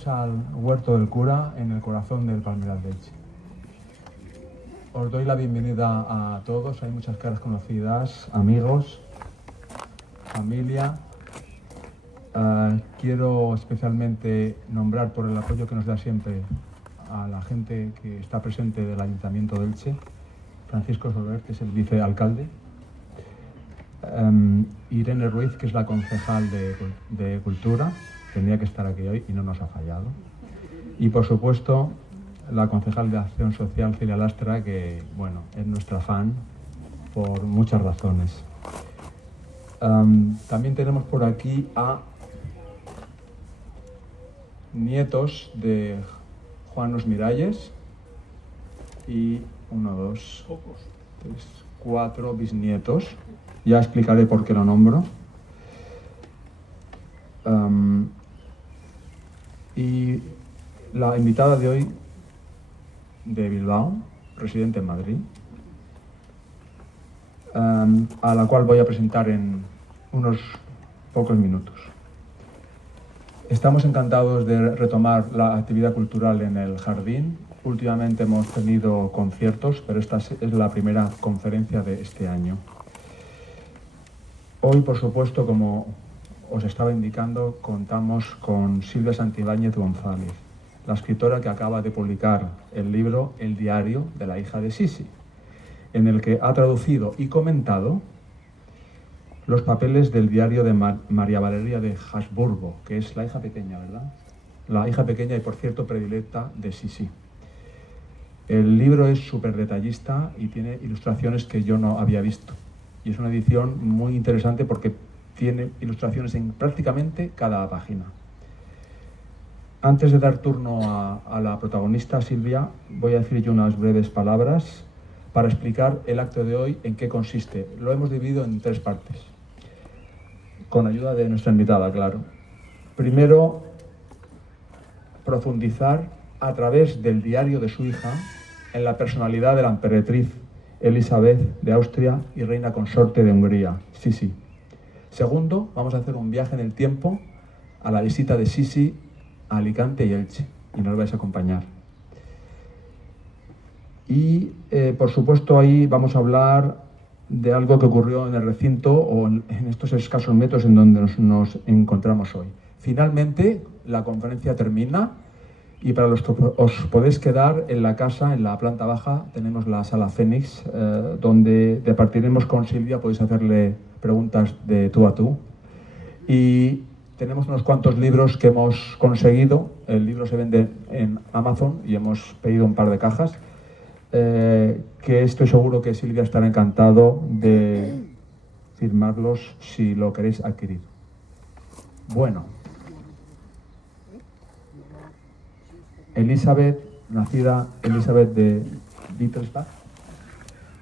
Bienvenidos al Huerto del Cura, en el corazón del Palmeral de Elche. Os doy la bienvenida a todos, hay muchas caras conocidas, amigos, familia. Quiero especialmente nombrar por el apoyo que nos da siempre a la gente que está presente del Ayuntamiento de Elche, Francisco Soler, que es el vicealcalde, Irene Ruiz, que es la concejal de Cultura, tendría que estar aquí hoy y no nos ha fallado, y por supuesto la concejal de Acción Social, Celia Lastra, que bueno, es nuestra fan por muchas razones. También tenemos por aquí a nietos de Juanos Miralles y 1, 2, 3, 4 bisnietos. Ya explicaré por qué lo nombro. Y la invitada de hoy, de Bilbao, residente en Madrid, a la cual voy a presentar en unos pocos minutos. Estamos encantados de retomar la actividad cultural en el jardín. Últimamente hemos tenido conciertos, pero esta es la primera conferencia de este año. Hoy, por supuesto, como os estaba indicando, contamos con Silvia Santibáñez González, la escritora que acaba de publicar el libro El diario de la hija de Sisi, en el que ha traducido y comentado los papeles del diario de María Valeria de Habsburgo, que es la hija pequeña, ¿verdad? La hija pequeña y, por cierto, predilecta de Sisi. El libro es súper detallista y tiene ilustraciones que yo no había visto. Y es una edición muy interesante porque tiene ilustraciones en prácticamente cada página. Antes de dar turno a la protagonista, Silvia, voy a decir yo unas breves palabras para explicar el acto de hoy, en qué consiste. Lo hemos dividido en 3 partes, con ayuda de nuestra invitada, claro. Primero, profundizar a través del diario de su hija en la personalidad de la emperatriz Elizabeth de Austria y reina consorte de Hungría, Sisi. Segundo, vamos a hacer un viaje en el tiempo a la visita de Sisi a Alicante y Elche, y nos vais a acompañar. Y, por supuesto, ahí vamos a hablar de algo que ocurrió en el recinto o en estos escasos metros en donde nos encontramos hoy. Finalmente, la conferencia termina y para los que os podéis quedar en la casa, en la planta baja, tenemos la sala Fénix, donde departiremos con Silvia, podéis hacerle preguntas de tú a tú. Y tenemos unos cuantos libros que hemos conseguido. El libro se vende en Amazon y hemos pedido un par de cajas, que estoy seguro que Silvia estará encantado de firmarlos si lo queréis adquirir. Bueno, nacida Elizabeth de Wittelsbach,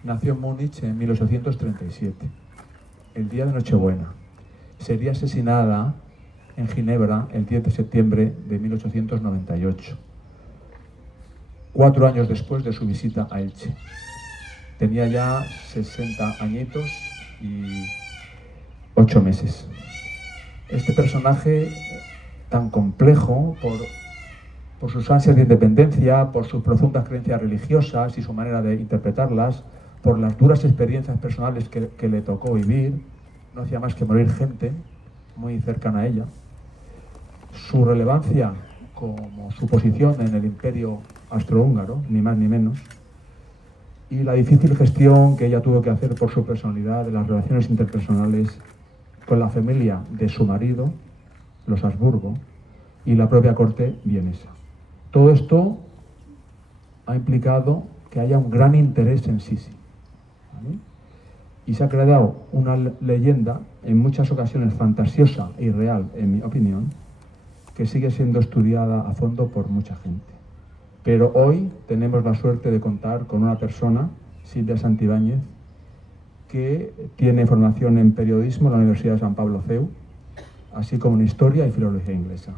nació en Múnich en 1837, el día de Nochebuena. Sería asesinada en Ginebra el 10 de septiembre de 1898, 4 años después de su visita a Elche. Tenía ya 60 añitos y 8 meses. Este personaje tan complejo por sus ansias de independencia, por sus profundas creencias religiosas y su manera de interpretarlas, por las duras experiencias personales que le tocó vivir, no hacía más que morir gente muy cercana a ella. Su relevancia como su posición en el imperio austrohúngaro, ni más ni menos, y la difícil gestión que ella tuvo que hacer por su personalidad de las relaciones interpersonales con la familia de su marido, los Habsburgo, y la propia corte vienesa. Todo esto ha implicado que haya un gran interés en Sisi, ¿vale? Y se ha creado una leyenda, en muchas ocasiones fantasiosa e irreal, en mi opinión, que sigue siendo estudiada a fondo por mucha gente. Pero hoy tenemos la suerte de contar con una persona, Silvia Santibáñez, que tiene formación en periodismo en la Universidad de San Pablo CEU, así como en historia y filología inglesa.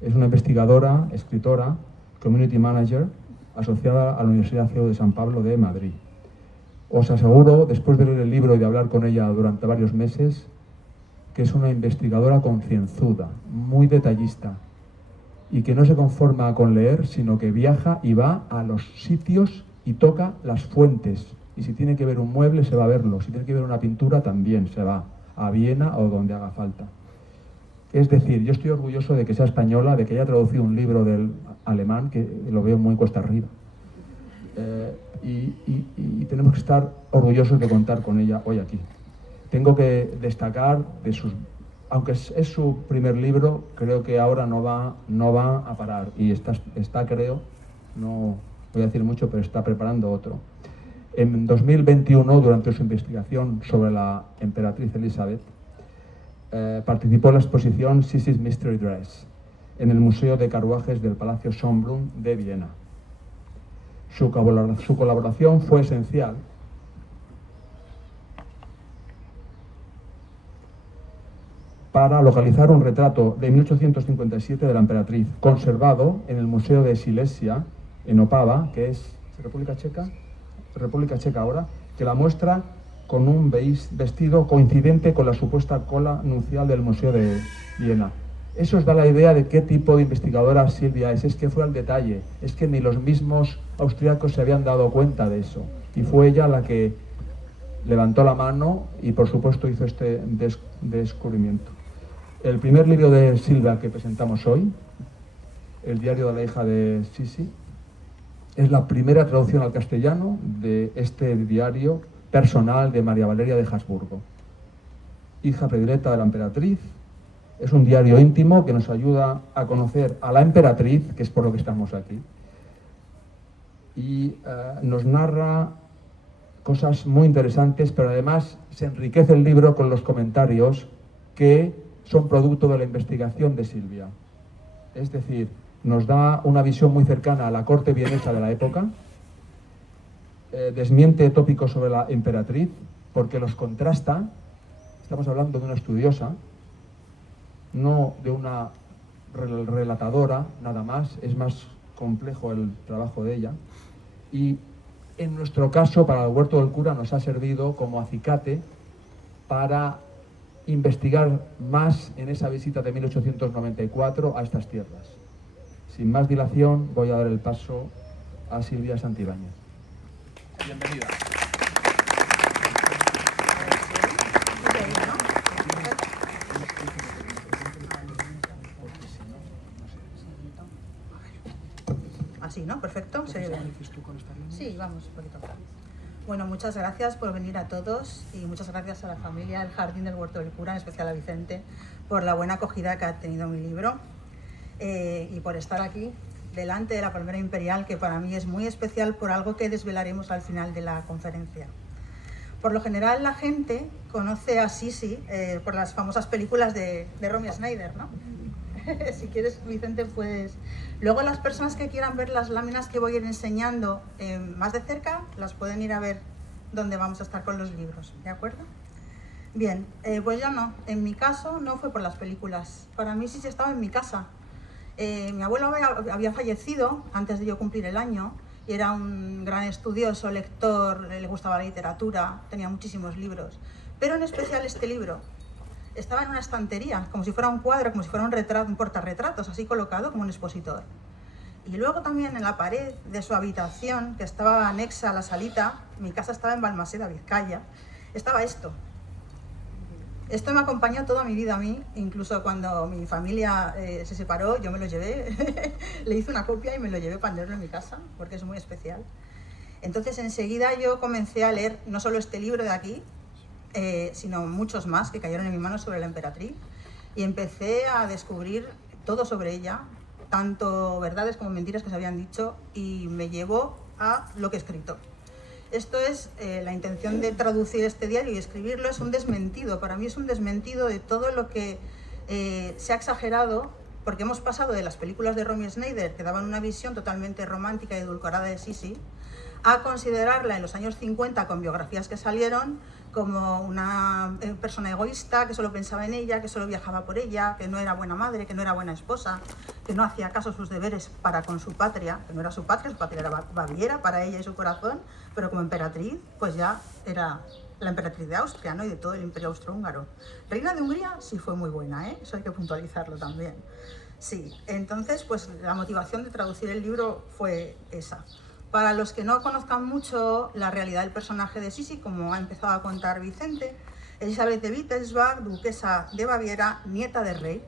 Es una investigadora, escritora, community manager, asociada a la Universidad CEU de San Pablo de Madrid. Os aseguro, después de leer el libro y de hablar con ella durante varios meses, que es una investigadora concienzuda, muy detallista, y que no se conforma con leer, sino que viaja y va a los sitios y toca las fuentes. Y si tiene que ver un mueble, se va a verlo. Si tiene que ver una pintura, también se va a Viena o donde haga falta. Es decir, yo estoy orgulloso de que sea española, de que haya traducido un libro del alemán, que lo veo muy cuesta arriba. Y tenemos que estar orgullosos de contar con ella hoy aquí. Tengo que destacar de sus... Aunque es su primer libro, creo que ahora no va a parar. Y está, creo, no voy a decir mucho, pero está preparando otro. En 2021, durante su investigación sobre la emperatriz Elizabeth, participó en la exposición Sissy's Mystery Dress en el Museo de Carruajes del Palacio Schönbrunn de Viena. Su colaboración fue esencial para localizar un retrato de 1857 de la emperatriz, conservado en el Museo de Silesia, en Opava, que es República Checa ahora, que la muestra con un vestido coincidente con la supuesta cola nupcial del Museo de Viena. Eso os da la idea de qué tipo de investigadora Silvia es que fue al detalle, es que ni los mismos austriacos se habían dado cuenta de eso, y fue ella la que levantó la mano y por supuesto hizo este descubrimiento. El primer libro de Silvia que presentamos hoy, El diario de la hija de Sissy, es la primera traducción al castellano de este diario personal de María Valeria de Habsburgo, hija predilecta de la emperatriz. Es un diario íntimo que nos ayuda a conocer a la emperatriz, que es por lo que estamos aquí, y nos narra cosas muy interesantes, pero además se enriquece el libro con los comentarios que son producto de la investigación de Silvia. Es decir, nos da una visión muy cercana a la corte vienesa de la época, desmiente tópicos sobre la emperatriz, porque los contrasta. Estamos hablando de una estudiosa, no de una relatadora, nada más, es más complejo el trabajo de ella. Y en nuestro caso, para el Huerto del Cura, nos ha servido como acicate para investigar más en esa visita de 1894 a estas tierras. Sin más dilación, voy a dar el paso a Silvia Santibáñez. Bienvenida. Así, ¿no? Perfecto. ¿Se ve bien? Sí, vamos, un poquito. Bueno, muchas gracias por venir a todos y muchas gracias a la familia del Jardín del Huerto del Cura, en especial a Vicente, por la buena acogida que ha tenido mi libro y por estar aquí delante de la Palmera Imperial, que para mí es muy especial por algo que desvelaremos al final de la conferencia. Por lo general, la gente conoce a Sissy por las famosas películas de Romy Schneider, ¿no? Si quieres, Vicente, puedes... Luego las personas que quieran ver las láminas que voy a ir enseñando más de cerca, las pueden ir a ver donde vamos a estar con los libros, ¿de acuerdo? Bien, pues yo no. En mi caso no fue por las películas. Para mí sí estaba en mi casa. Mi abuelo había fallecido antes de yo cumplir el año y era un gran estudioso, lector, le gustaba la literatura, tenía muchísimos libros, pero en especial este libro. Estaba en una estantería, como si fuera un cuadro, como si fuera un retrato, un portarretratos, así colocado como un expositor. Y luego también en la pared de su habitación, que estaba anexa a la salita, mi casa estaba en Balmaseda, Vizcaya, estaba esto. Esto me acompañó toda mi vida a mí, incluso cuando mi familia se separó, yo me lo llevé, le hice una copia y me lo llevé para leerlo en mi casa, porque es muy especial. Entonces enseguida yo comencé a leer no solo este libro de aquí, sino muchos más que cayeron en mi mano sobre la emperatriz, y empecé a descubrir todo sobre ella, tanto verdades como mentiras que se habían dicho, y me llevó a lo que he escrito. Esto es la intención de traducir este diario y escribirlo, es un desmentido, para mí es un desmentido de todo lo que se ha exagerado, porque hemos pasado de las películas de Romy Schneider, que daban una visión totalmente romántica y edulcorada de Sissy, a considerarla en los años 50, con biografías que salieron, como una persona egoísta, que solo pensaba en ella, que solo viajaba por ella, que no era buena madre, que no era buena esposa, que no hacía caso a sus deberes para con su patria, que no era su patria era Baviera para ella y su corazón, pero como emperatriz, pues ya era la emperatriz de Austria, ¿no? Y de todo el imperio austrohúngaro. Reina de Hungría sí fue muy buena, eso hay que puntualizarlo también. Sí, entonces pues la motivación de traducir el libro fue esa. Para los que no conozcan mucho la realidad del personaje de Sisi, como ha empezado a contar Vicente, Elisabeth de Wittelsbach, duquesa de Baviera, nieta del rey,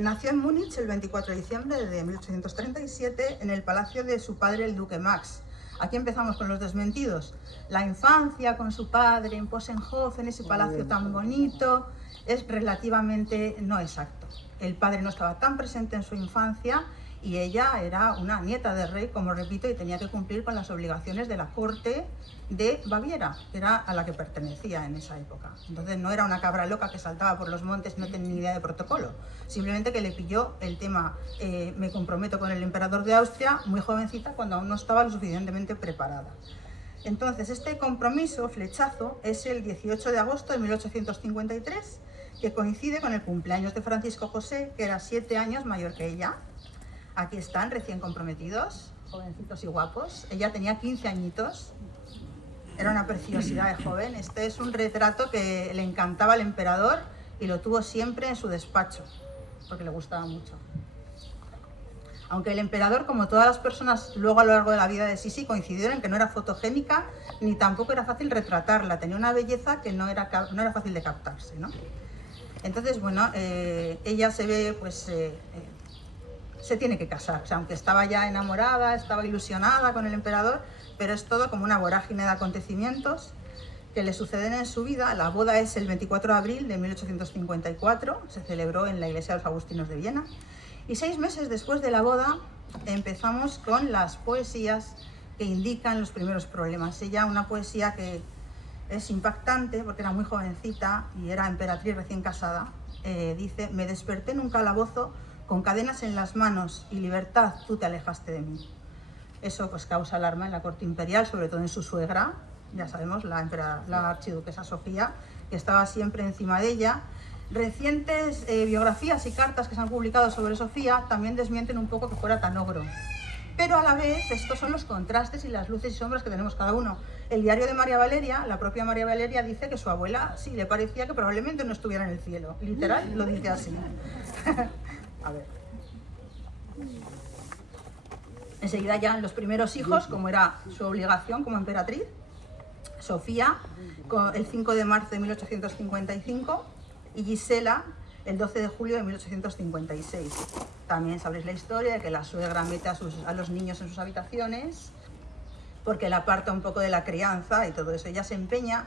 nació en Múnich el 24 de diciembre de 1837 en el palacio de su padre, el duque Max. Aquí empezamos con los desmentidos. La infancia con su padre en Possenhofen, ese palacio tan bonito, es relativamente no exacto. El padre no estaba tan presente en su infancia y ella era una nieta del rey, como repito, y tenía que cumplir con las obligaciones de la corte de Baviera, que era a la que pertenecía en esa época. Entonces no era una cabra loca que saltaba por los montes y no tenía ni idea de protocolo, simplemente que le pilló el tema me comprometo con el emperador de Austria muy jovencita, cuando aún no estaba lo suficientemente preparada. Entonces este compromiso, flechazo, es el 18 de agosto de 1853, que coincide con el cumpleaños de Francisco José, que era 7 años mayor que ella. Aquí están, recién comprometidos, jovencitos y guapos. Ella tenía 15 añitos, era una preciosidad de joven. Este es un retrato que le encantaba al emperador y lo tuvo siempre en su despacho, porque le gustaba mucho. Aunque el emperador, como todas las personas luego a lo largo de la vida de Sisi, coincidieron en que no era fotogénica ni tampoco era fácil retratarla. Tenía una belleza que no era fácil de captarse, ¿no? Entonces, bueno, ella se ve, pues, se tiene que casar. O sea, aunque estaba ya enamorada, estaba ilusionada con el emperador, pero es todo como una vorágine de acontecimientos que le suceden en su vida. La boda es el 24 de abril de 1854, se celebró en la iglesia de los Agustinos de Viena. Y 6 meses después de la boda empezamos con las poesías que indican los primeros problemas. Ella, una poesía que es impactante porque era muy jovencita y era emperatriz recién casada, dice: me desperté en un calabozo con cadenas en las manos y libertad, tú te alejaste de mí. Eso pues causa alarma en la corte imperial, sobre todo en su suegra, ya sabemos, la archiduquesa Sofía, que estaba siempre encima de ella. Recientes biografías y cartas que se han publicado sobre Sofía también desmienten un poco que fuera tan ogro. Pero a la vez, estos son los contrastes y las luces y sombras que tenemos cada uno. El diario de María Valeria, la propia María Valeria, dice que su abuela sí le parecía que probablemente no estuviera en el cielo. Literal, lo dice así. A ver. Enseguida ya los primeros hijos, como era su obligación como emperatriz. Sofía, el 5 de marzo de 1855, y Gisela, el 12 de julio de 1856. También sabréis la historia de que la suegra mete a los niños en sus habitaciones porque la aparta un poco de la crianza y todo eso. Ella se empeña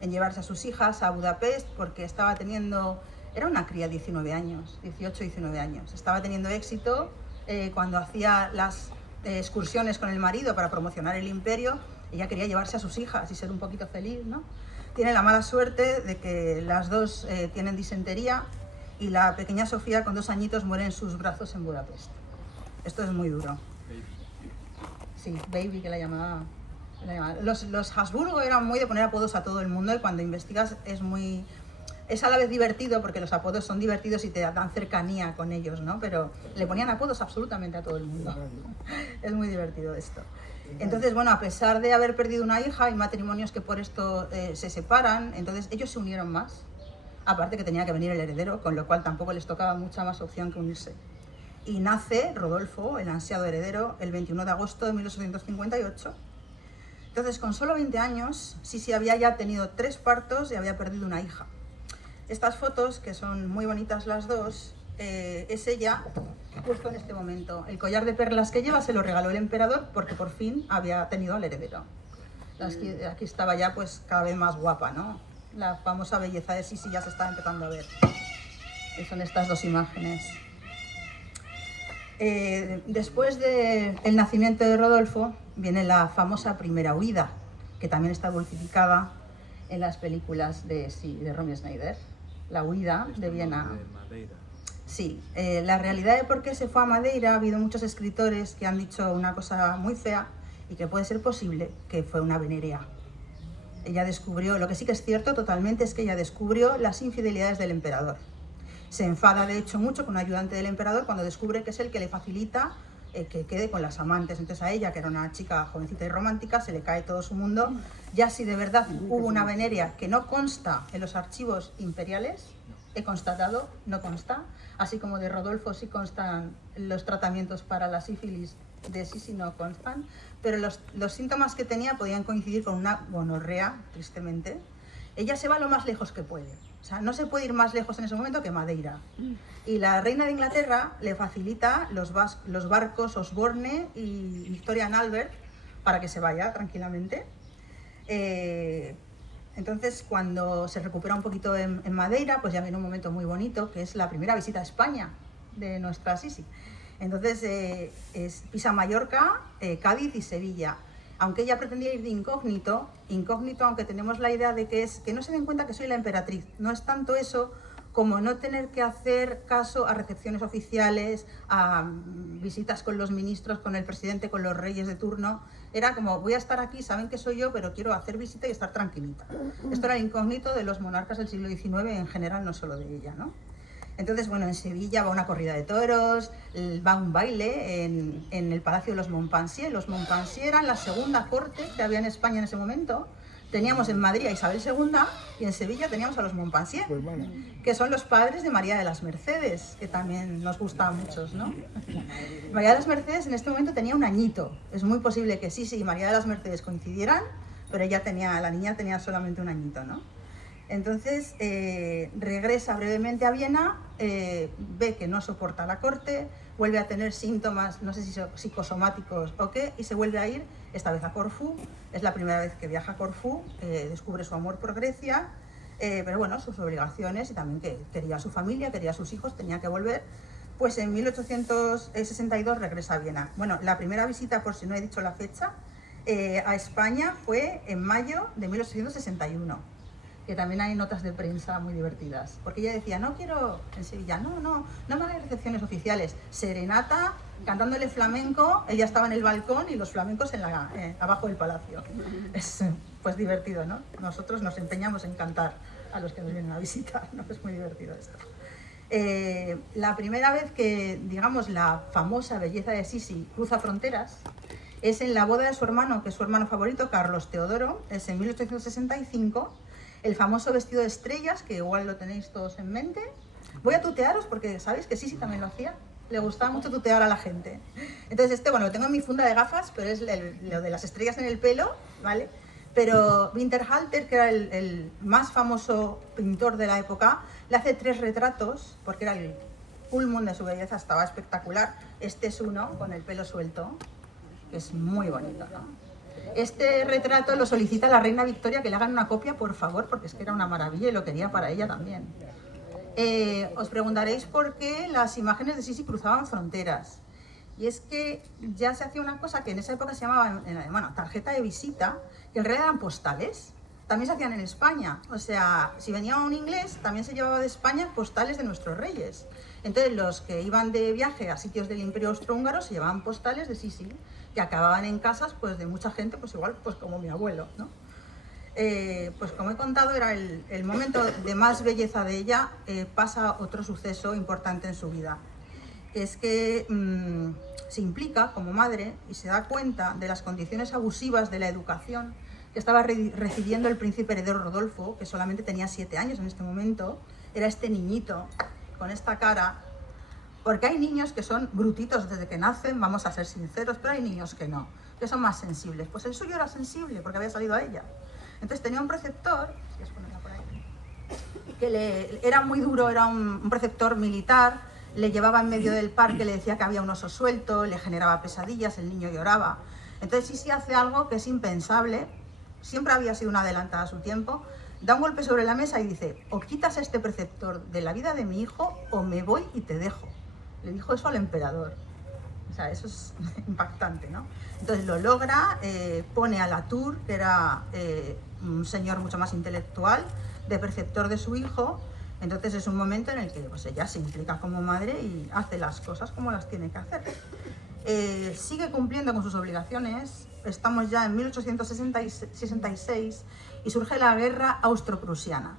en llevarse a sus hijas a Budapest porque estaba teniendo, era una cría de 19 años, 18, 19 años. Estaba teniendo éxito cuando hacía las excursiones con el marido para promocionar el imperio. Ella quería llevarse a sus hijas y ser un poquito feliz, ¿no? Tiene la mala suerte de que las dos tienen disentería y la pequeña Sofía con 2 añitos muere en sus brazos en Budapest. Esto es muy duro. Sí, baby, que la llamaba. Los Habsburgo eran muy de poner apodos a todo el mundo y cuando investigas es a la vez divertido porque los apodos son divertidos y te dan cercanía con ellos, ¿no? Pero le ponían apodos absolutamente a todo el mundo. Es muy divertido esto. Entonces, bueno, a pesar de haber perdido una hija, hay matrimonios que por esto se separan, entonces ellos se unieron más. Aparte que tenía que venir el heredero, con lo cual tampoco les tocaba mucha más opción que unirse. Y nace Rodolfo, el ansiado heredero, el 21 de agosto de 1858. Entonces, con solo 20 años, Sisi había ya tenido 3 partos y había perdido una hija. Estas fotos, que son muy bonitas las dos, es ella justo en este momento. El collar de perlas que lleva se lo regaló el emperador porque por fin había tenido al heredero. Aquí estaba ya pues cada vez más guapa, ¿no? La famosa belleza de Sisi ya se está empezando a ver. Y son estas 2 imágenes. Después del nacimiento de Rodolfo viene la famosa primera huida, que también está dulcificada en las películas de Romy Schneider. La huida de Viena. Sí, la realidad de por qué se fue a Madeira, ha habido muchos escritores que han dicho una cosa muy fea y que puede ser posible que fue una venerea. Ella descubrió, lo que sí que es cierto totalmente es que ella descubrió las infidelidades del emperador. Se enfada de hecho mucho con un ayudante del emperador cuando descubre que es el que le facilita que quede con las amantes. Entonces a ella, que era una chica jovencita y romántica, se le cae todo su mundo. Ya si de verdad hubo una venerea que no consta en los archivos imperiales, he constatado, no consta, así como de Rodolfo sí constan los tratamientos para la sífilis, de Sisi no constan, pero los síntomas que tenía podían coincidir con una gonorrea, tristemente. Ella se va lo más lejos que puede, o sea, no se puede ir más lejos en ese momento que Madeira. Y la reina de Inglaterra le facilita los barcos Osborne y Victoria and Albert para que se vaya tranquilamente. Entonces, cuando se recupera un poquito en Madeira, pues ya viene un momento muy bonito, que es la primera visita a España de nuestra Sisi. Entonces, pisa Mallorca, Cádiz y Sevilla. Aunque ella pretendía ir de incógnito, aunque tenemos la idea de que no se den cuenta que soy la emperatriz. No es tanto eso como no tener que hacer caso a recepciones oficiales, a visitas con los ministros, con el presidente, con los reyes de turno. Era como, voy a estar aquí, saben que soy yo, pero quiero hacer visita y estar tranquilita. Esto era el incógnito de los monarcas del siglo XIX en general, no solo de ella, ¿no? Entonces, bueno, en Sevilla va una corrida de toros, va un baile en el Palacio de los Montpensier. Los Montpensier eran la segunda corte que había en España en ese momento. Teníamos en Madrid a Isabel II y en Sevilla teníamos a los Montpensier, que son los padres de María de las Mercedes, que también nos gusta a muchos, ¿no? María de las Mercedes en este momento tenía un añito. Es muy posible que sí y María de las Mercedes coincidieran, pero la niña tenía solamente un añito, ¿no? Entonces regresa brevemente a Viena, ve que no soporta la corte, vuelve a tener síntomas, no sé si son psicosomáticos o qué, y se vuelve a ir, esta vez a Corfú. Es la primera vez que viaja a Corfú, descubre su amor por Grecia, pero bueno, sus obligaciones y también que quería a su familia, quería a sus hijos, tenía que volver. Pues en 1862 regresa a Viena. Bueno, la primera visita, por si no he dicho la fecha, a España fue en mayo de 1861. Que también hay notas de prensa muy divertidas, porque ella decía, no quiero en Sevilla, no me hagan recepciones oficiales, serenata, cantándole flamenco, ella estaba en el balcón y los flamencos abajo del palacio. Es pues divertido, ¿no? Nosotros nos empeñamos en cantar a los que nos vienen a visitar, ¿no? Es muy divertido esto. La primera vez que, digamos, la famosa belleza de Sisi cruza fronteras es en la boda de su hermano, que es su hermano favorito, Carlos Teodoro, es en 1865, el famoso vestido de estrellas, que igual lo tenéis todos en mente. Voy a tutearos porque sabéis que Sisi también lo hacía. Le gustaba mucho tutear a la gente. Entonces bueno, lo tengo en mi funda de gafas, pero es lo de las estrellas en el pelo, ¿vale? Pero Winterhalter, que era el más famoso pintor de la época, le hace 3 retratos, porque era el culmen de su belleza, estaba espectacular. Este es uno, con el pelo suelto, que es muy bonito, ¿no? Este retrato lo solicita la reina Victoria que le hagan una copia, por favor, porque es que era una maravilla y lo quería para ella también. Os preguntaréis por qué las imágenes de Sisi cruzaban fronteras. Y es que ya se hacía una cosa que en esa época se llamaba, tarjeta de visita, que en realidad eran postales. También se hacían en España. O sea, si venía un inglés, también se llevaba de España postales de nuestros reyes. Entonces, los que iban de viaje a sitios del Imperio Austrohúngaro se llevaban postales de Sisi, que acababan en casas pues de mucha gente, pues igual pues como mi abuelo, ¿no? Pues como he contado, era el momento de más belleza de ella. Pasa otro suceso importante en su vida, que es que se implica como madre y se da cuenta de las condiciones abusivas de la educación que estaba recibiendo el príncipe heredero Rodolfo, que solamente tenía 7 años en este momento. Era este niñito con esta cara. Porque hay niños que son brutitos desde que nacen, vamos a ser sinceros, pero hay niños que no, que son más sensibles. Pues el suyo era sensible porque había salido a ella. Entonces tenía un preceptor, si os ponerla por ahí, que era muy duro, era un preceptor militar, le llevaba en medio del parque, le decía que había un oso suelto, le generaba pesadillas, el niño lloraba. Entonces Sisi hace algo que es impensable, siempre había sido una adelantada a su tiempo, da un golpe sobre la mesa y dice, o quitas a este preceptor de la vida de mi hijo o me voy y te dejo. Le dijo eso al emperador. O sea, eso es impactante, ¿no? Entonces lo logra, pone a Latour, que era un señor mucho más intelectual, de preceptor de su hijo. Entonces es un momento en el que pues, ella se implica como madre y hace las cosas como las tiene que hacer. Sigue cumpliendo con sus obligaciones. Estamos ya en 1866 y surge la guerra austro-prusiana.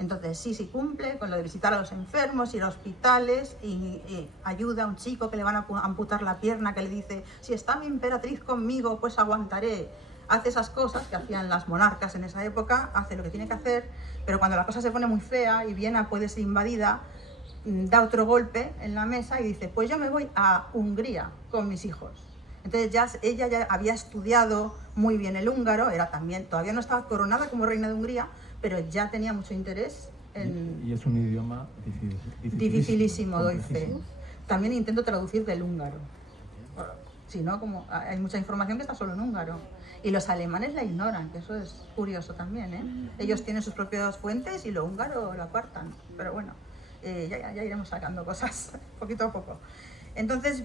Entonces Sisi cumple con lo de visitar a los enfermos, ir a hospitales y ayuda a un chico que le van a amputar la pierna, que le dice, si está mi emperatriz conmigo, pues aguantaré. hace esas cosas que hacían las monarcas en esa época, hace lo que tiene que hacer, pero cuando la cosa se pone muy fea y Viena puede ser invadida, da otro golpe en la mesa y dice, pues yo me voy a Hungría con mis hijos. Entonces ella ya había estudiado muy bien el húngaro, era también, todavía no estaba coronada como reina de Hungría, pero ya tenía mucho interés en... Y es un idioma dificilísimo, doy fe. También intento traducir del húngaro. Si no, como hay mucha información que está solo en húngaro. Y los alemanes la ignoran, que eso es curioso también, ¿eh? Ellos tienen sus propias fuentes y lo húngaro lo apartan. Pero bueno, ya iremos sacando cosas poquito a poco. Entonces,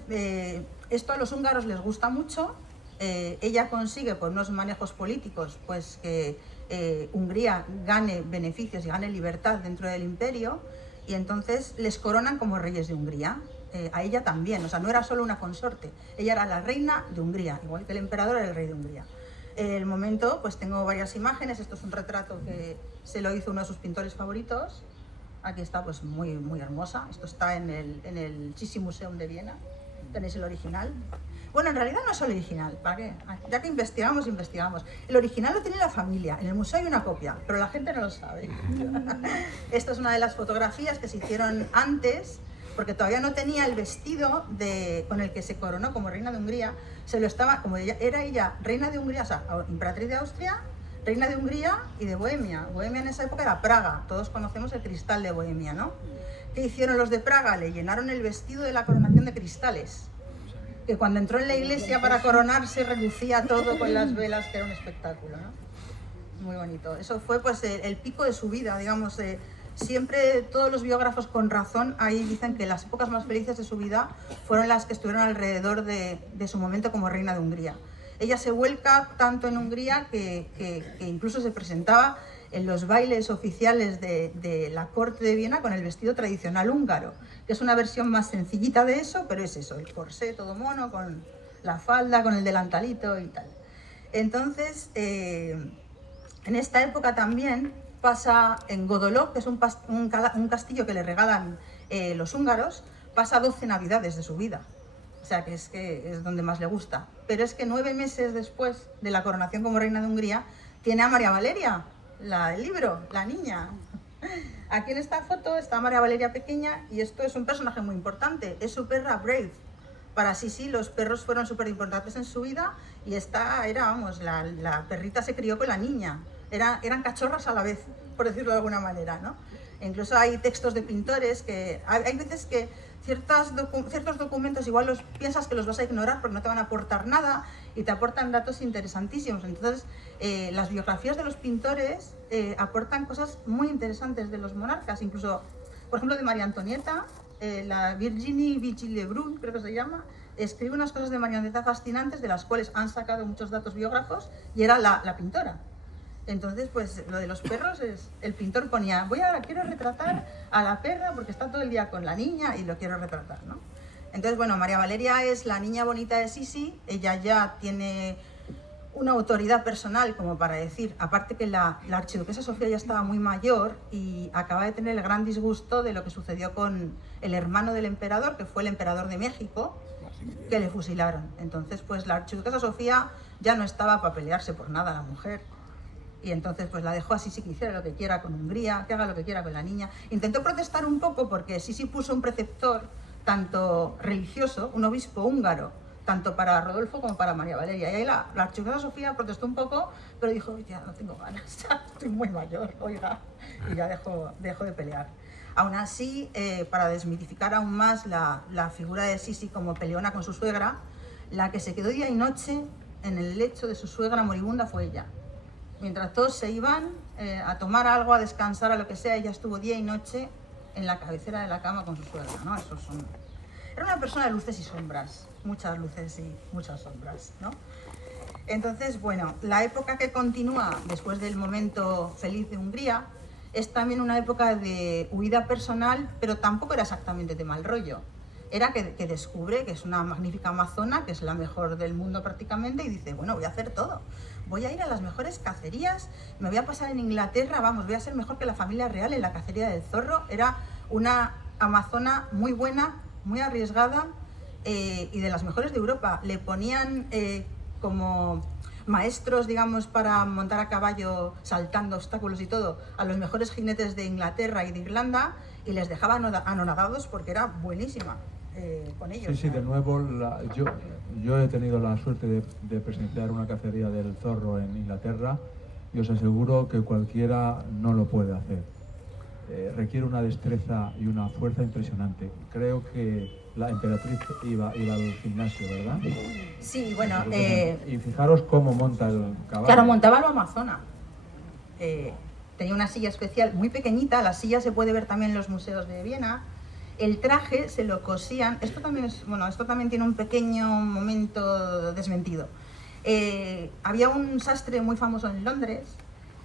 esto a los húngaros les gusta mucho. Ella consigue, por unos manejos políticos, pues que Hungría gane beneficios y gane libertad dentro del imperio, y entonces les coronan como reyes de Hungría. A ella también, o sea, no era solo una consorte, ella era la reina de Hungría, igual que el emperador era el rey de Hungría. El momento, pues tengo varias imágenes, esto es un retrato que se lo hizo uno de sus pintores favoritos. Aquí está, pues muy, muy hermosa. Esto está en el Sissi-Museum de Viena. Tenéis el original. Bueno, en realidad no es el original, ¿para qué? Ya que investigamos. El original lo tiene la familia, en el museo hay una copia, pero la gente no lo sabe. Esta es una de las fotografías que se hicieron antes, porque todavía no tenía el vestido con el que se coronó como reina de Hungría. Como era ella reina de Hungría, o sea, emperatriz de Austria, reina de Hungría y de Bohemia. Bohemia en esa época era Praga, todos conocemos el cristal de Bohemia, ¿no? ¿Qué hicieron los de Praga? Le llenaron el vestido de la coronación de cristales, que cuando entró en la iglesia para coronarse relucía todo con las velas, que era un espectáculo, ¿no? Muy bonito. Eso fue pues el pico de su vida, digamos. Siempre todos los biógrafos con razón ahí dicen que las épocas más felices de su vida fueron las que estuvieron alrededor de su momento como reina de Hungría. Ella se vuelca tanto en Hungría que incluso se presentaba en los bailes oficiales de la corte de Viena con el vestido tradicional húngaro, que es una versión más sencillita de eso, pero es eso, el corsé todo mono, con la falda, con el delantalito y tal. Entonces, en esta época también pasa en Godoló, que es un castillo que le regalan los húngaros, pasa 12 navidades de su vida. O sea, que es donde más le gusta. Pero es que 9 meses después de la coronación como reina de Hungría, tiene a María Valeria, el libro, la niña. Aquí en esta foto está María Valeria pequeña y esto es un personaje muy importante. Es su perra Brave. Para Sissi los perros fueron súper importantes en su vida y esta era, vamos, la perrita se crió con la niña. Eran cachorras a la vez, por decirlo de alguna manera, ¿no? E incluso hay textos de pintores que... Hay veces que ciertos documentos igual piensas que los vas a ignorar porque no te van a aportar nada y te aportan datos interesantísimos. Entonces, las biografías de los pintores aportan cosas muy interesantes de los monarcas, incluso, por ejemplo, de María Antonieta, la Virginie Vigy-Lebrun, creo que se llama, escribe unas cosas de María Antonieta fascinantes de las cuales han sacado muchos datos biógrafos y era la pintora. Entonces, pues lo de los perros es, el pintor ponía, quiero retratar a la perra porque está todo el día con la niña y lo quiero retratar, ¿no? Entonces, bueno, María Valeria es la niña bonita de Sissi, ella ya tiene una autoridad personal como para decir, aparte que la archiduquesa Sofía ya estaba muy mayor y acaba de tener el gran disgusto de lo que sucedió con el hermano del emperador, que fue el emperador de México, que le fusilaron. Entonces, pues la archiduquesa Sofía ya no estaba para pelearse por nada la mujer. Y entonces pues la dejó a Sissi que hiciera lo que quiera con Hungría, que haga lo que quiera con la niña. Intentó protestar un poco porque Sissi puso un preceptor tanto religioso, un obispo húngaro, tanto para Rodolfo como para María Valeria. Y ahí la archiduquesa Sofía protestó un poco, pero dijo, ya no tengo ganas, ya estoy muy mayor, oiga, y ya dejó de pelear. Aún así, para desmitificar aún más la figura de Sissi como peleona con su suegra, la que se quedó día y noche en el lecho de su suegra moribunda fue ella. Mientras todos se iban a tomar algo, a descansar, a lo que sea, ella estuvo día y noche en la cabecera de la cama con su suegra, ¿no? Era una persona de luces y sombras, muchas luces y muchas sombras, ¿no? Entonces, bueno, la época que continúa después del momento feliz de Hungría es también una época de huida personal, pero tampoco era exactamente de mal rollo. Era que descubre que es una magnífica amazona, que es la mejor del mundo prácticamente, y dice, bueno, voy a hacer todo. Voy a ir a las mejores cacerías, me voy a pasar en Inglaterra, vamos, voy a ser mejor que la familia real en la cacería del zorro. Era una amazona muy buena, muy arriesgada y de las mejores de Europa. Le ponían como maestros, digamos, para montar a caballo saltando obstáculos y todo, a los mejores jinetes de Inglaterra y de Irlanda, y les dejaba anonadados porque era buenísima con ellos. Sí, de nuevo, yo he tenido la suerte de presenciar una cacería del zorro en Inglaterra y os aseguro que cualquiera no lo puede hacer. Requiere una destreza y una fuerza impresionante. Creo que la emperatriz iba al gimnasio, ¿verdad? Sí, bueno... y fijaros cómo monta el caballo. Claro, montaba lo amazona. Tenía una silla especial muy pequeñita, la silla se puede ver también en los museos de Viena. El traje se lo cosían, esto también tiene un pequeño momento desmentido. Había un sastre muy famoso en Londres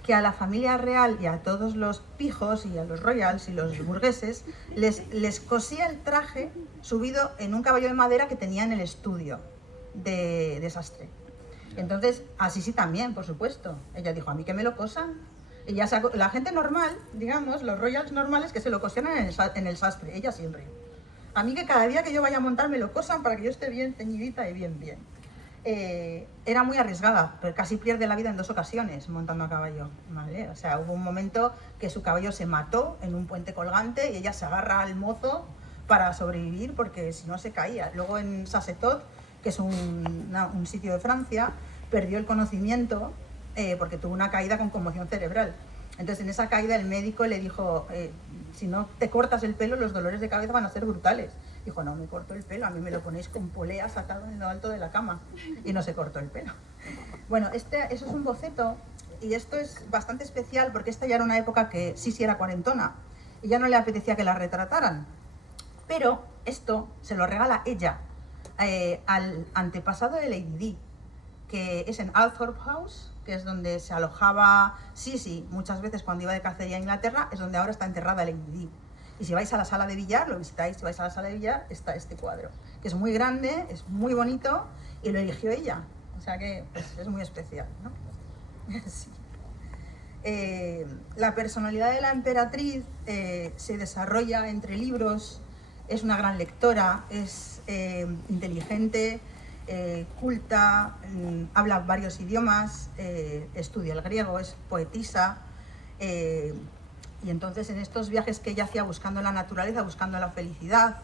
que a la familia real y a todos los pijos y a los royals y los burgueses les cosía el traje subido en un caballo de madera que tenía en el estudio de sastre. Entonces, así sí también, por supuesto. Ella dijo, a mí que me lo cosan. Y ya la gente normal, digamos, los royals normales, que se lo cosieran en el sastre, ella siempre. A mí que cada día que yo vaya a montar me lo cosan para que yo esté bien teñidita y bien. Era muy arriesgada, pero casi pierde la vida en 2 ocasiones montando a caballo, ¿vale? O sea, hubo un momento que su caballo se mató en un puente colgante y ella se agarra al mozo para sobrevivir porque si no se caía. Luego en Sassetot, que es un sitio de Francia, perdió el conocimiento porque tuvo una caída con conmoción cerebral. Entonces en esa caída el médico le dijo, si no te cortas el pelo los dolores de cabeza van a ser brutales. Dijo, no me corto el pelo, a mí me lo ponéis con polea sacado en lo alto de la cama. Y no se cortó el pelo. Bueno, eso es un boceto y esto es bastante especial porque esta ya era una época que sí era cuarentona y ya no le apetecía que la retrataran. Pero esto se lo regala ella al antepasado de Lady Di, que es en Althorp House, que es donde se alojaba Sisi muchas veces cuando iba de cacería a Inglaterra, es donde ahora está enterrada Lady Di. Y si vais a la sala de billar, lo visitáis, si vais a la sala de billar, está este cuadro, que es muy grande, es muy bonito y lo eligió ella. O sea que pues, es muy especial, ¿no? Sí. La personalidad de la emperatriz se desarrolla entre libros, es una gran lectora, es inteligente, culta, habla varios idiomas, estudia el griego, es poetisa. Y entonces en estos viajes que ella hacía buscando la naturaleza, buscando la felicidad,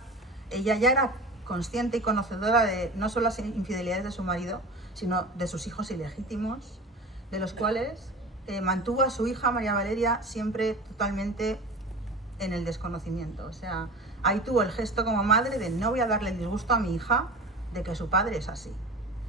ella ya era consciente y conocedora de no solo las infidelidades de su marido, sino de sus hijos ilegítimos, de los cuales mantuvo a su hija María Valeria siempre totalmente en el desconocimiento. O sea, ahí tuvo el gesto como madre de no voy a darle el disgusto a mi hija de que su padre es así.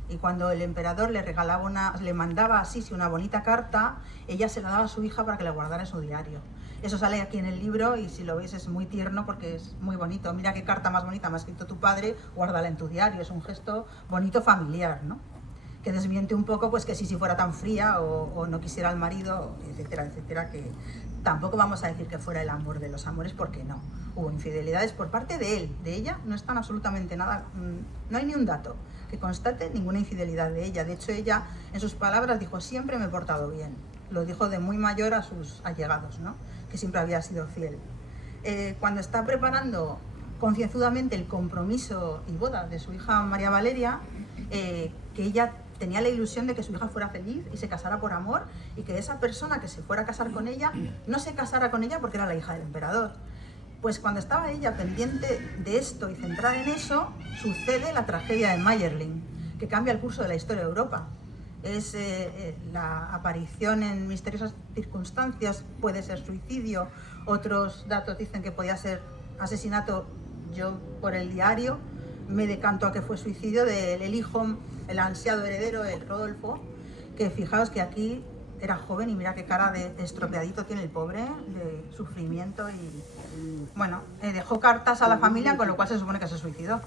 Y cuando el emperador le mandaba a Sisi una bonita carta, ella se la daba a su hija para que la guardara en su diario. Eso sale aquí en el libro y si lo veis es muy tierno porque es muy bonito. Mira qué carta más bonita me ha escrito tu padre, guárdala en tu diario. Es un gesto bonito familiar, ¿no? Que desmiente un poco pues que Sisi fuera tan fría o no quisiera al marido, etcétera, etcétera, que tampoco vamos a decir que fuera el amor de los amores porque no. Hubo infidelidades por parte de él, de ella no están absolutamente nada, no hay ni un dato que constate ninguna infidelidad de ella. De hecho ella en sus palabras dijo siempre me he portado bien. Lo dijo de muy mayor a sus allegados, ¿no? Que siempre había sido fiel. Cuando está preparando concienzudamente el compromiso y boda de su hija María Valeria, que ella tenía la ilusión de que su hija fuera feliz y se casara por amor y que esa persona que se fuera a casar con ella no se casara con ella porque era la hija del emperador. Pues cuando estaba ella pendiente de esto y centrada en eso, sucede la tragedia de Mayerling, que cambia el curso de la historia de Europa. Es la aparición en misteriosas circunstancias, puede ser suicidio, otros datos dicen que podía ser asesinato. Yo por el diario me decanto a que fue suicidio del hijo, el ansiado heredero, el Rodolfo, que fijaos que aquí era joven y mira qué cara de estropeadito tiene el pobre, de sufrimiento y bueno, dejó cartas a la familia, con lo cual se supone que se suicidó.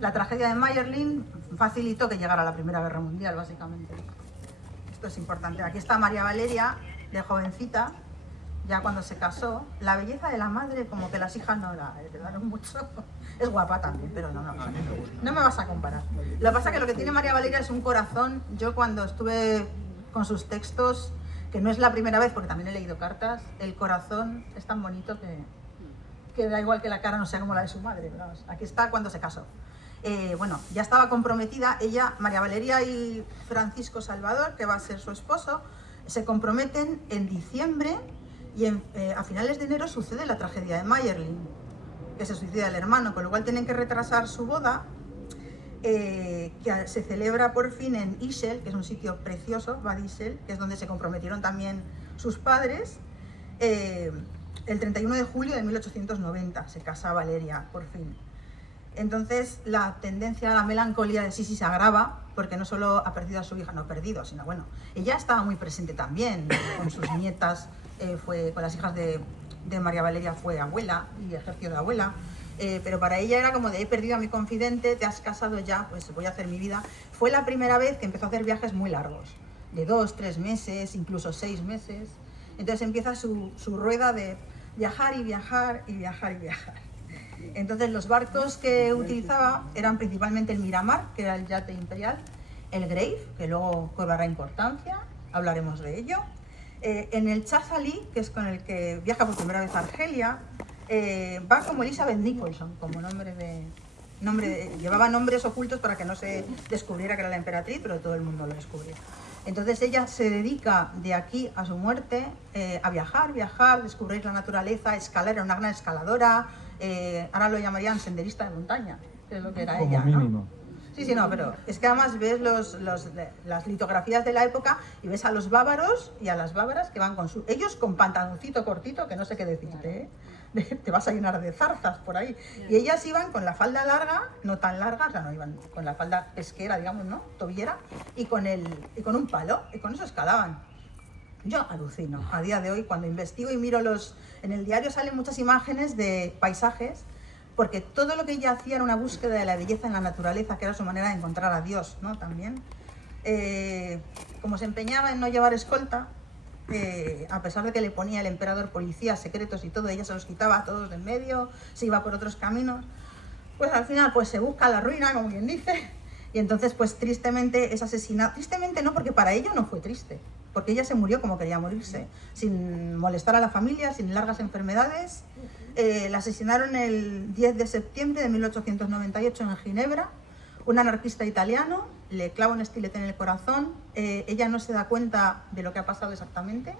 La tragedia de Mayerling facilitó que llegara a la Primera Guerra Mundial, básicamente. Esto es importante. Aquí está María Valeria, de jovencita, ya cuando se casó. La belleza de la madre, como que las hijas no la heredaron mucho. Es guapa también, pero no me vas a comparar. Lo que pasa es que lo que tiene María Valeria es un corazón. Yo cuando estuve con sus textos, que no es la primera vez, porque también he leído cartas, el corazón es tan bonito que da igual que la cara no sea como la de su madre. Pero aquí está cuando se casó. bueno, ya estaba comprometida, ella, María Valeria y Francisco Salvador, que va a ser su esposo, se comprometen en diciembre y a finales de enero sucede la tragedia de Mayerling, que se suicida el hermano, con lo cual tienen que retrasar su boda, que se celebra por fin en Ixelles, que es un sitio precioso, Bad Ixelles, que es donde se comprometieron también sus padres. El 31 de julio de 1890 se casa Valeria, por fin. Entonces la tendencia a la melancolía de Sisi se agrava, porque no solo ha perdido a su hija, no perdido, sino bueno, ella estaba muy presente también, con sus nietas, con las hijas de María Valeria fue abuela y ejerció de abuela, pero para ella era como de he perdido a mi confidente, te has casado ya, pues voy a hacer mi vida. Fue la primera vez que empezó a hacer viajes muy largos, de 2, 3 meses, incluso 6 meses. Entonces empieza su rueda de viajar y viajar y viajar y viajar. Entonces los barcos que utilizaba eran principalmente el Miramar, que era el yate imperial, el Grave, que luego cobrará importancia, hablaremos de ello. En el Chazalí, que es con el que viaja por primera vez a Argelia, va como Elizabeth Nicholson, como llevaba nombres ocultos para que no se descubriera que era la emperatriz, pero todo el mundo lo descubría. Entonces ella se dedica de aquí a su muerte a viajar, descubrir la naturaleza, escalar, era una gran escaladora, ahora lo llamarían senderista de montaña, que es lo que era como ella, ¿no? mínimo. Sí, no, pero es que además ves las litografías de la época y ves a los bávaros y a las bávaras que van ellos con pantaloncito cortito, que no sé qué decirte, te vas a llenar de zarzas por ahí. Y ellas iban con la falda larga, no tan larga, o sea, no iban con la falda pesquera, digamos, ¿no? Tobillera, y con un palo, y con eso escalaban. Yo alucino. A día de hoy, cuando investigo y miro en el diario salen muchas imágenes de paisajes, porque todo lo que ella hacía era una búsqueda de la belleza en la naturaleza, que era su manera de encontrar a Dios, ¿no? También. Como se empeñaba en no llevar escolta, a pesar de que le ponía el emperador policías secretos y todo, ella se los quitaba a todos del medio, se iba por otros caminos, pues al final pues se busca la ruina, como quien dice, y entonces pues tristemente es asesinada. Tristemente no, porque para ella no fue triste, porque ella se murió como quería morirse, sin molestar a la familia, sin largas enfermedades. La asesinaron el 10 de septiembre de 1898 en Ginebra. Un anarquista italiano le clava un estilete en el corazón. Ella no se da cuenta de lo que ha pasado exactamente.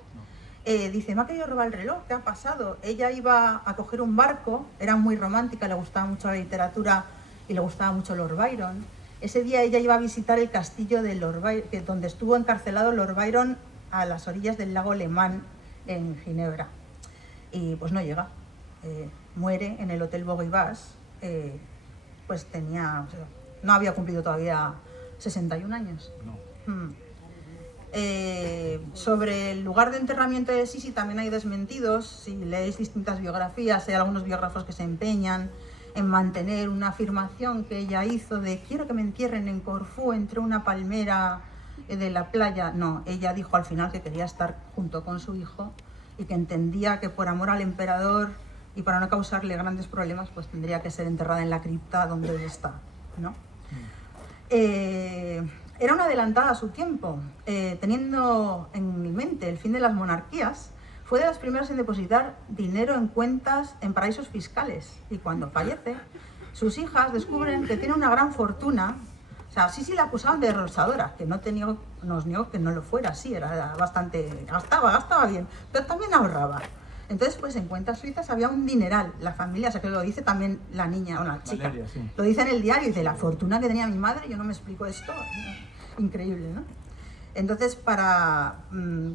Dice, me ha querido robar el reloj, ¿qué ha pasado? Ella iba a coger un barco, era muy romántica, le gustaba mucho la literatura y le gustaba mucho Lord Byron. Ese día ella iba a visitar el castillo de Lord Byron, donde estuvo encarcelado Lord Byron, a las orillas del lago Le Mans en Ginebra. Y pues no llega. Muere en el Hotel Bourguibas, pues no había cumplido todavía 61 años. No. Sobre el lugar de enterramiento de Sisi también hay desmentidos. Si leéis distintas biografías, hay algunos biógrafos que se empeñan en mantener una afirmación que ella hizo de quiero que me entierren en Corfú entre una palmera de la playa. No, ella dijo al final que quería estar junto con su hijo y que entendía que por amor al emperador y para no causarle grandes problemas, pues tendría que ser enterrada en la cripta donde él está, ¿no? Era una adelantada a su tiempo, teniendo en mente el fin de las monarquías. Fue de las primeras en depositar dinero en cuentas en paraísos fiscales, y cuando fallece, sus hijas descubren que tiene una gran fortuna. O sea, sí la acusaban de derrochadora, que nos negó que no lo fuera, sí, era bastante, gastaba bien, pero también ahorraba. Entonces, pues en cuentas suizas había un dineral. La familia, o sea, que lo dice también la niña o la chica. Valeria, sí. Lo dice en el diario, dice, la fortuna que tenía mi madre, yo no me explico esto. Increíble, ¿no? Entonces, para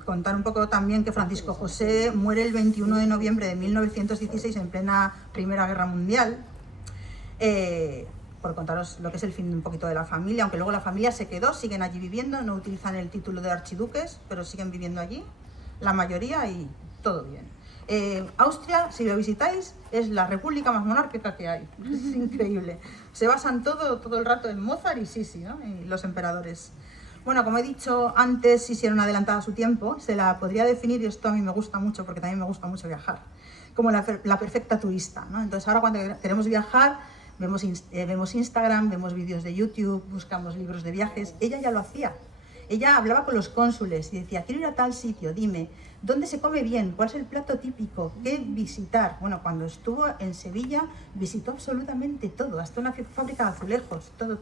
contar un poco también que Francisco José muere el 21 de noviembre de 1916 en plena Primera Guerra Mundial. Por contaros lo que es el fin un poquito de la familia, aunque luego la familia se quedó, siguen allí viviendo, no utilizan el título de archiduques, pero siguen viviendo allí, la mayoría, y todo bien. Austria, si lo visitáis, es la república más monárquica que hay. Es increíble. Se basan todo el rato en Mozart y Sisi, ¿no? Y los emperadores. Bueno, como he dicho antes, Sisi era una adelantada a su tiempo. Se la podría definir, y esto a mí me gusta mucho porque también me gusta mucho viajar, como la perfecta turista, ¿no? Entonces ahora cuando queremos viajar, vemos Instagram, vemos vídeos de YouTube, buscamos libros de viajes. Ella ya lo hacía. Ella hablaba con los cónsules y decía, quiero ir a tal sitio, dime, ¿dónde se come bien? ¿Cuál es el plato típico? ¿Qué visitar? Bueno, cuando estuvo en Sevilla visitó absolutamente todo, hasta una fábrica de azulejos, todo.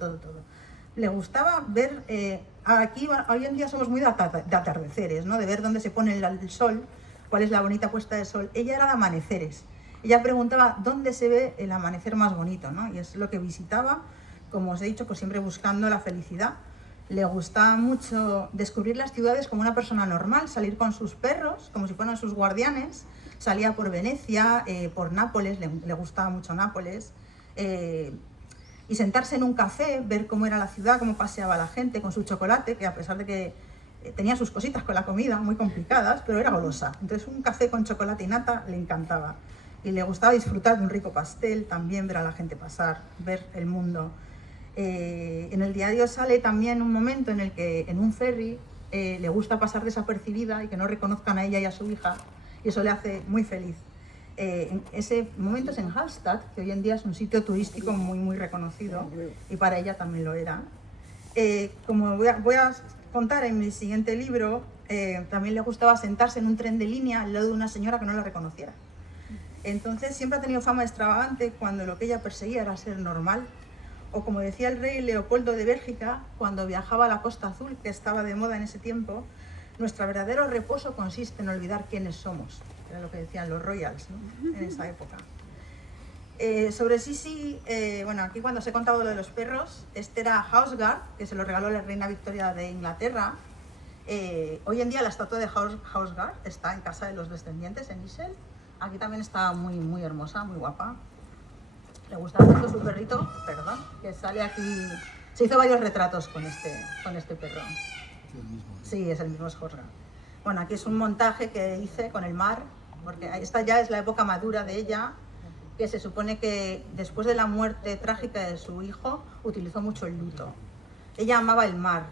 Le gustaba ver, aquí hoy en día somos muy de atardeceres, ¿no? De ver dónde se pone el sol, cuál es la bonita puesta de sol. Ella era de amaneceres. Ella preguntaba dónde se ve el amanecer más bonito, ¿no? Y es lo que visitaba, como os he dicho, pues siempre buscando la felicidad. Le gustaba mucho descubrir las ciudades como una persona normal, salir con sus perros, como si fueran sus guardianes. Salía por Venecia, por Nápoles, le gustaba mucho Nápoles. Y sentarse en un café, ver cómo era la ciudad, cómo paseaba la gente con su chocolate, que a pesar de que tenía sus cositas con la comida, muy complicadas, pero era golosa. Entonces un café con chocolate y nata le encantaba. Y le gustaba disfrutar de un rico pastel, también ver a la gente pasar, ver el mundo. En el diario sale también un momento en el que en un ferry le gusta pasar desapercibida y que no reconozcan a ella y a su hija, y eso le hace muy feliz. Ese momento es en Hallstatt, que hoy en día es un sitio turístico muy reconocido, y para ella también lo era. Como voy a contar en mi siguiente libro, también le gustaba sentarse en un tren de línea al lado de una señora que no la reconociera. Entonces siempre ha tenido fama de extravagante cuando lo que ella perseguía era ser normal. O como decía el rey Leopoldo de Bélgica, cuando viajaba a la Costa Azul, que estaba de moda en ese tiempo, nuestro verdadero reposo consiste en olvidar quiénes somos. Era lo que decían los royals, ¿no? En esa época. Sobre Sisi, bueno, aquí cuando os he contado lo de los perros, este era Houseguard, que se lo regaló la reina Victoria de Inglaterra. Hoy en día la estatua de Houseguard está en casa de los descendientes en Ixelles. Aquí también está muy hermosa, muy guapa. Le gustaba mucho su perrito, perdón, que sale aquí. Se hizo varios retratos con este perro. Sí, es el mismo, es Houseguard. Bueno, aquí es un montaje que hice con el mar, porque esta ya es la época madura de ella, que se supone que después de la muerte trágica de su hijo, utilizó mucho el luto. Ella amaba el mar.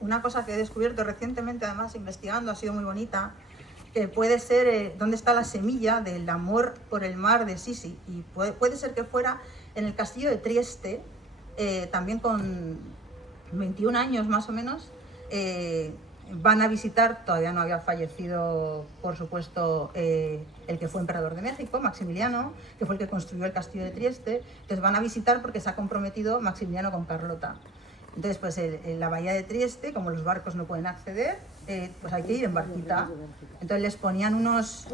Una cosa que he descubierto recientemente, además investigando, ha sido muy bonita, que puede ser dónde está la semilla del amor por el mar de Sisi. Y puede ser que fuera en el castillo de Trieste, también con 21 años más o menos, van a visitar, todavía no había fallecido, por supuesto, el que fue emperador de México, Maximiliano, que fue el que construyó el castillo de Trieste. Entonces van a visitar porque se ha comprometido Maximiliano con Carlota. Entonces, pues en la bahía de Trieste, como los barcos no pueden acceder, pues hay que ir en barquita. Entonces les ponían unos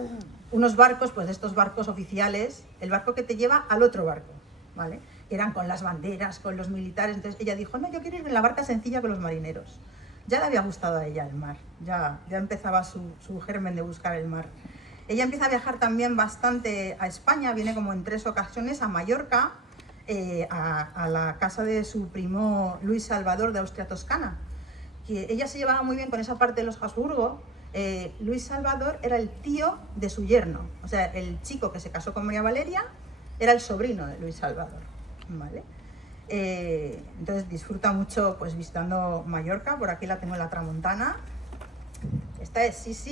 barcos, pues de estos barcos oficiales, el barco que te lleva al otro barco, ¿vale? Que eran con las banderas, con los militares. Entonces ella dijo, no, yo quiero ir en la barca sencilla con los marineros. Ya le había gustado a ella el mar, ya empezaba su germen de buscar el mar. Ella empieza a viajar también bastante a España, viene como en 3 ocasiones a Mallorca, a la casa de su primo Luis Salvador de Austria-Toscana. Que ella se llevaba muy bien con esa parte de los Habsburgo. Luis Salvador era el tío de su yerno, o sea, el chico que se casó con María Valeria era el sobrino de Luis Salvador, ¿vale? Entonces disfruta mucho pues visitando Mallorca. Por aquí la tengo en la Tramontana. Esta es Sisi.